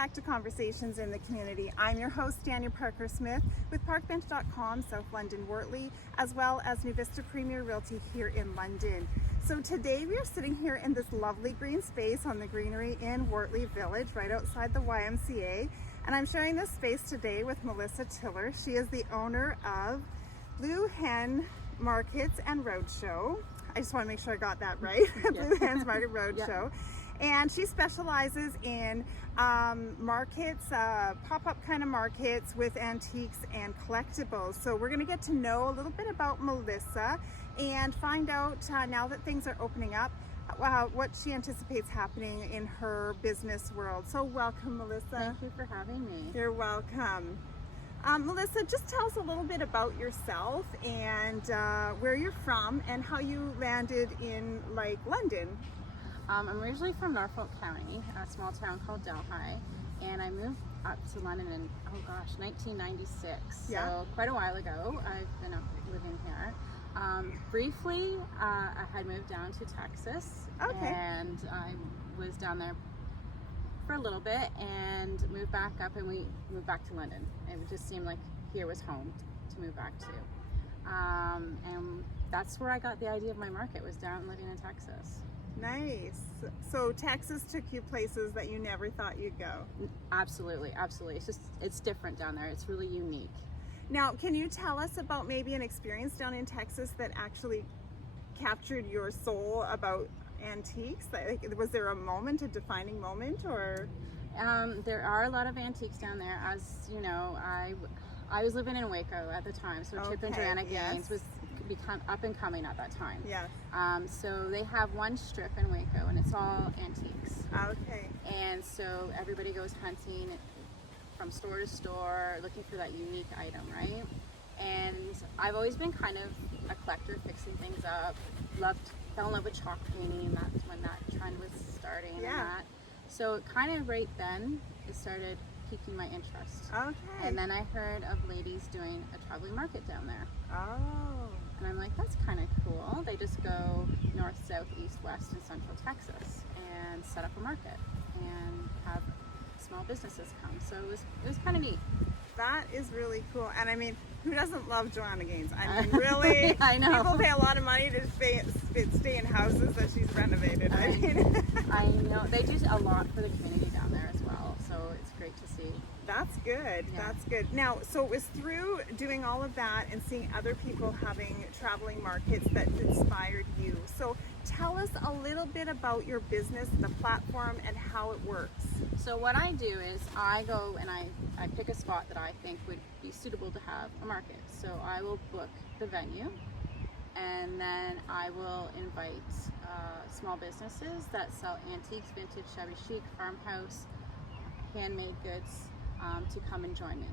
back to Conversations in the Community. I'm your host, Dania Parker-Smith with parkbench.com, South London, Wortley, as well as New Vista Premier Realty here in London. So today we are sitting here in this lovely green space on the greenery in Wortley Village, right outside the YMCA. And I'm sharing this space today with Melissa Tiller. She is the owner of Blue Hen Markets and Roadshow. I just want to make sure I got that right. Blue Hens Market Roadshow. And she specializes in markets, pop-up kind of markets with antiques and collectibles. So we're going to get to know a little bit about Melissa and find out now that things are opening up, what she anticipates happening in her business world. So welcome, Melissa. Thank you for having me. You're welcome. Melissa, just tell us a little bit about yourself and where you're from and how you landed in London. I'm originally from Norfolk County, a small town called Delhi, and I moved up to London in, 1996. Yeah. So quite a while ago, I've been up living here. Briefly, I had moved down to Texas, Okay. and I was down there for a little bit and moved back up, and we moved back to London. It just seemed like here was home to move back to. And that's where I got the idea of my market, was down living in Texas. Nice. So Texas took you places that you never thought you'd go. Absolutely, absolutely. It's different down there. It's really unique. Now, can you tell us about maybe an experience down in Texas that actually captured your soul about antiques? Was there a moment, a defining moment, or? There are a lot of antiques down there. As you know, I was living in Waco at the time, so Chip and Joanna Gaines was up and coming at that time. Yes. So they have one strip in Waco, and it's all antiques. Okay. And so everybody goes hunting from store to store, looking for that unique item, right? And I've always been kind of a collector, fixing things up. Fell in love with chalk painting, and that's when that trend was starting. Yeah. And that. So kind of right then, it started piquing my interest. Okay. And then I heard of ladies doing a traveling market down there. Oh. And I'm like, that's kind of cool. They just go north, south, east, west, and central Texas and set up a market and have small businesses come. So it was kind of neat. That is really cool. And I mean, who doesn't love Joanna Gaines? I mean, really, I know. People pay a lot of money to stay in houses that she's renovated. I mean, I know. They do a lot for the community down there as well. So it's great to see. That's good. Yeah. That's good. Now, so it was through doing all of that and seeing other people having traveling markets that inspired you. So tell us a little bit about your business, the platform, and how it works. So what I do is I go and I pick a spot that I think would be suitable to have a market. So I will book the venue, and then I will invite small businesses that sell antiques, vintage, shabby chic, farmhouse, handmade goods to come and join me.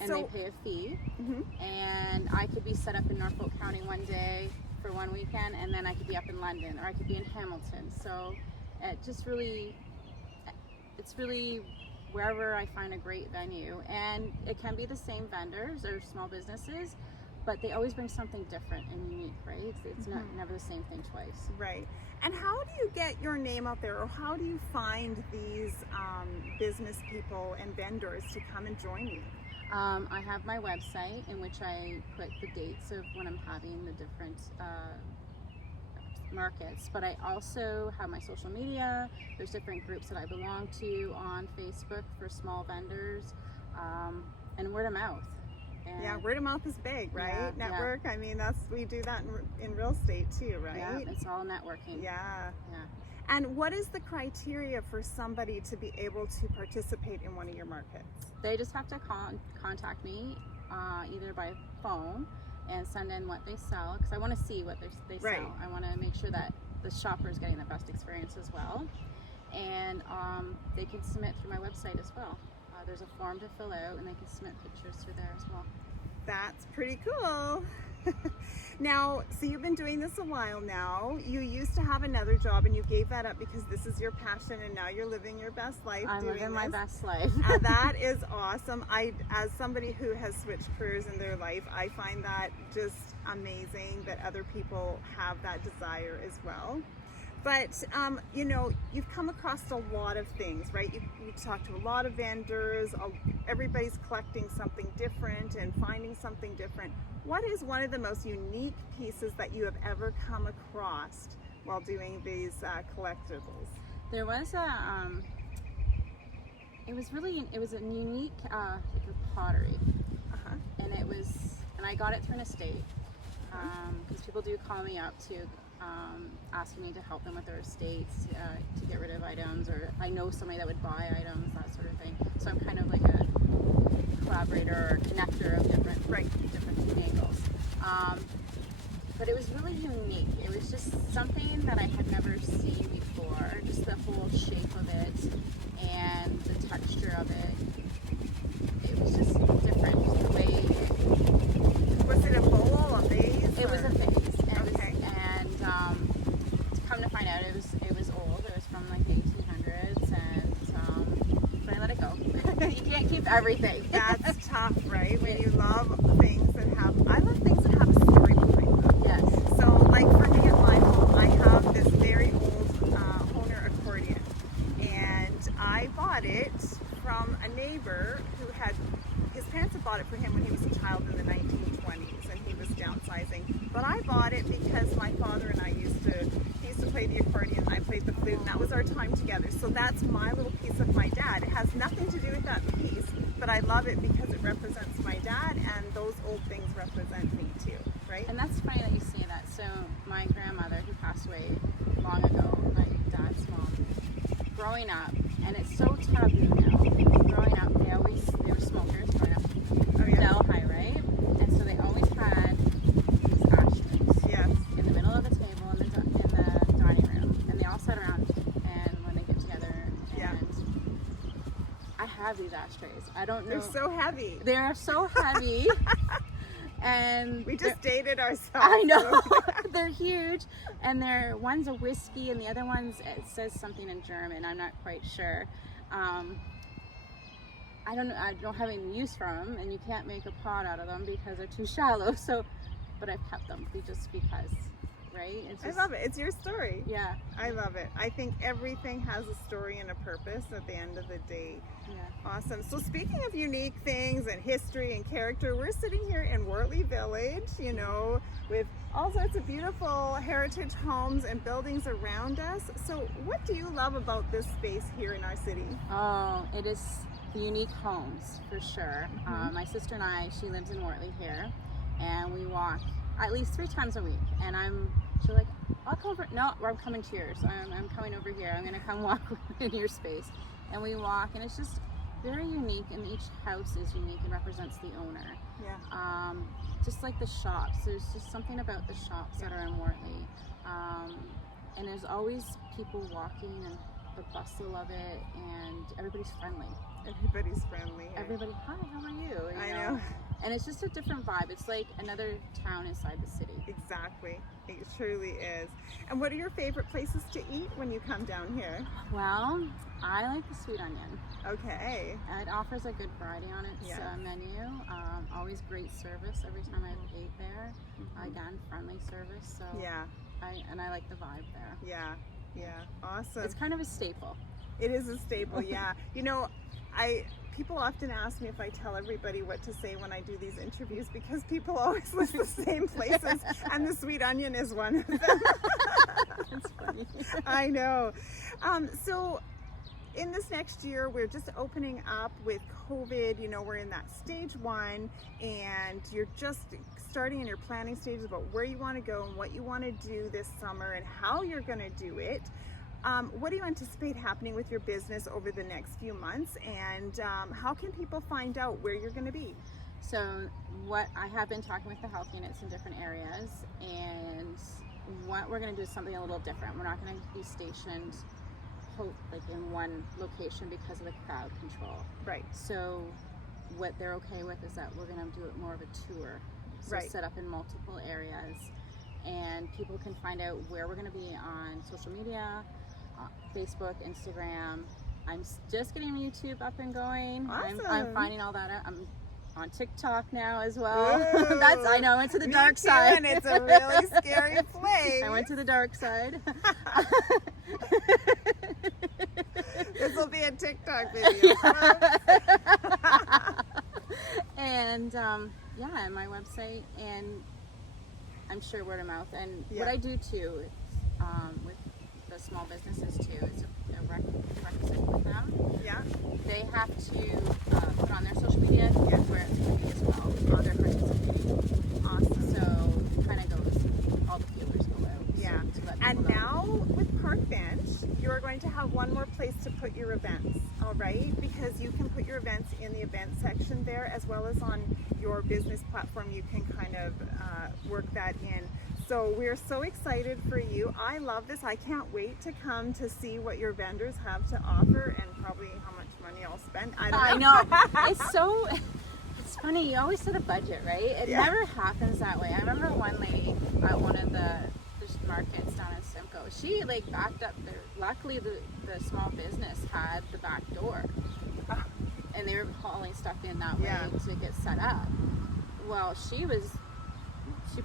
And they pay a fee. Mm-hmm. And I could be set up in Norfolk County one day for one weekend, and then I could be up in London, or I could be in Hamilton. So it's really wherever I find a great venue. And it can be the same vendors or small businesses, but they always bring something different and unique, right? It's not never the same thing twice. Right. And how do you get your name out there, or how do you find these business people and vendors to come and join you? I have my website in which I put the dates of when I'm having the different markets, but I also have my social media. There's different groups that I belong to on Facebook for small vendors, and word of mouth. And yeah, word of mouth is big, right? Yeah, Network. Yeah. I mean, we do that in real estate too, right? Yeah, it's all networking. Yeah. Yeah. And what is the criteria for somebody to be able to participate in one of your markets? They just have to contact me either by phone and send in what they sell, because I want to see what they sell. Right. I want to make sure that the shopper is getting the best experience as well. And they can submit through my website as well. There's a form to fill out, and they can submit pictures through there as well. That's pretty cool. Now, so you've been doing this a while now. You used to have another job and you gave that up because this is your passion, and now you're living your best life. I'm living my best life. That is awesome. As somebody who has switched careers in their life, I find that just amazing that other people have that desire as well. But, you know, you've come across a lot of things, right? You talk to a lot of vendors, everybody's collecting something different and finding something different. What is one of the most unique pieces that you have ever come across while doing these collectibles? There was it was a unique like a pottery. And I got it through an estate. Because people do call me up to asking me to help them with their estates, to get rid of items, or I know somebody that would buy items, that sort of thing. So I'm kind of like a collaborator or connector of different angles. But it was really unique. It was just something that I had never seen before. Just the whole shape of it and the texture of it. It was just different. The way Was it a bowl, a vase? it was a vase. Okay. And to come to find out, it was old. It was from like the 1800s, and but I let it go. You can't keep everything. That's tough, right? When you love things that I love things that have a story behind them. Yes. So, like for me at my home, I have this very old Honer accordion, and I bought it from a neighbor who his parents had bought it for him when he was a child in the 1920s, and he was downsizing. But I bought it because my father and I used to play the accordion, and I played the flute, and that was our time together. So that's my little piece of my dad. It has nothing to do with that piece, but I love it because it represents my dad, and those old things represent me too, right? And that's funny that you say that. So my grandmother, who passed away long ago, my dad's mom, growing up, and it's so taboo now. Growing up, they were smokers growing up. Oh, yeah. Delhi, right? And so they always had these ashtrays. Yes. In the middle of the table in the dining room, and they all sat around. And when they get together, and I have these ashtrays. I don't know. They're so heavy. They are so heavy. And We just dated ourselves. I know. They're huge, and one's a whiskey, and the other one's, it says something in German. I'm not quite sure. I don't have any use for them, and you can't make a pot out of them because they're too shallow. So, but I've kept them just because, right? I love it. It's your story. Yeah. I love it. I think everything has a story and a purpose at the end of the day. Yeah. Awesome. So speaking of unique things and history and character, we're sitting here in Wortley Village, you know, with all sorts of beautiful heritage homes and buildings around us. So what do you love about this space here in our city? Oh, it is the unique homes, for sure. Mm-hmm. My sister and I, she lives in Wortley here, and we walk at least 3 times a week. And she's like, I'll come over. No, I'm coming to yours. I'm coming over here. I'm going to come walk in your space. And we walk, and it's just very unique, and each house is unique and represents the owner. Yeah. Just like the shops, there's just something about the shops that are in Wortley. And there's always people walking, and the bustle of it, and everybody's friendly. Everybody's friendly here. Everybody, hi, how are you? I know. And it's just a different vibe. It's like another town inside the city. Exactly. It truly is. And what are your favorite places to eat when you come down here? Well, I like the Sweet Onion. Okay. It offers a good variety on its menu. Always great service every time I've ate there. Again, friendly service. So yeah. I like the vibe there. Yeah. Yeah. Awesome. It's kind of a staple. It is a staple. Yeah. You know, people often ask me if I tell everybody what to say when I do these interviews, because people always list the same places, and the Sweet Onion is one of them. That's funny. I know. So in this next year, we're just opening up with COVID. You know, we're in that stage 1, and you're just starting in your planning stages about where you want to go and what you want to do this summer and how you're going to do it. What do you anticipate happening with your business over the next few months, and how can people find out where you're going to be? So what I have been talking with the health units in different areas, and what we're going to do is something a little different. We're not going to be stationed like in one location because of the crowd control. Right. So what they're okay with is that we're going to do it more of a tour. So right. set up in multiple areas, and people can find out where we're going to be on social media, Facebook, Instagram. I'm just getting YouTube up and going. Awesome. I'm finding all that out. I'm on TikTok now as well. Ooh, I know, into the dark too, side. And it's a really scary place. I went to the dark side. This will be a TikTok video. And yeah, and my website, and I'm sure word of mouth. And Yeah. what I do too, with the small businesses too, is a requisite with them. Yeah. They have to put on their social media Yeah. where it's going to be as well. Other participating. Awesome. So kind of goes, all the feelers go out. Yeah. So to let people And know. now with Park Bench, you're going to have one more place to put your events, all right? Because you can put your events in the event section there, as well as on your business platform. You can kind of work that in. So we're so excited for you. I love this. I can't wait to come to see what your vendors have to offer and probably how much money I'll spend. I don't know. I know. It's funny. You always set a budget, right? It Yeah. never happens that way. I remember one lady at one of the markets down in Simcoe. She like backed up there. Luckily, the small business had the back door, and they were hauling stuff in that way Yeah. to get set up. Well, she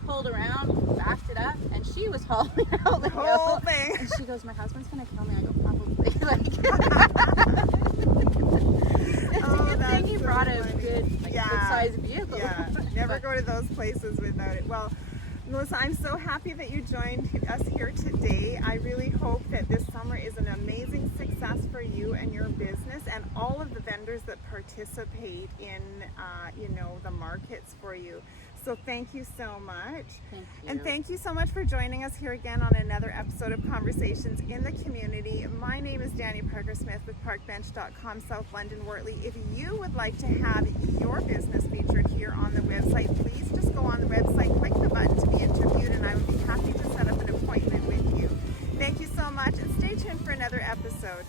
pulled around, backed it up, and she was hauling out the Whole hill. thing. And she goes, "My husband's gonna kill me." I go, "Probably." Like, it's a good thing you so brought a funny. good, like, Yeah. good sized vehicle. Yeah, never But- go to those places without it. Well, Melissa, I'm so happy that you joined us here today. I really hope that this summer is an amazing success for you and your business and all of the vendors that participate in, the markets for you. So thank you so much. Thank you. And thank you so much for joining us here again on another episode of Conversations in the Community. My name is Dania Parker-Smith with parkbench.com, South London, Wortley. If you would like to have your business featured here on the website, please just go on the website, click the button to be interviewed, and I would be happy to set up an appointment with you. Thank you so much, and stay tuned for another episode.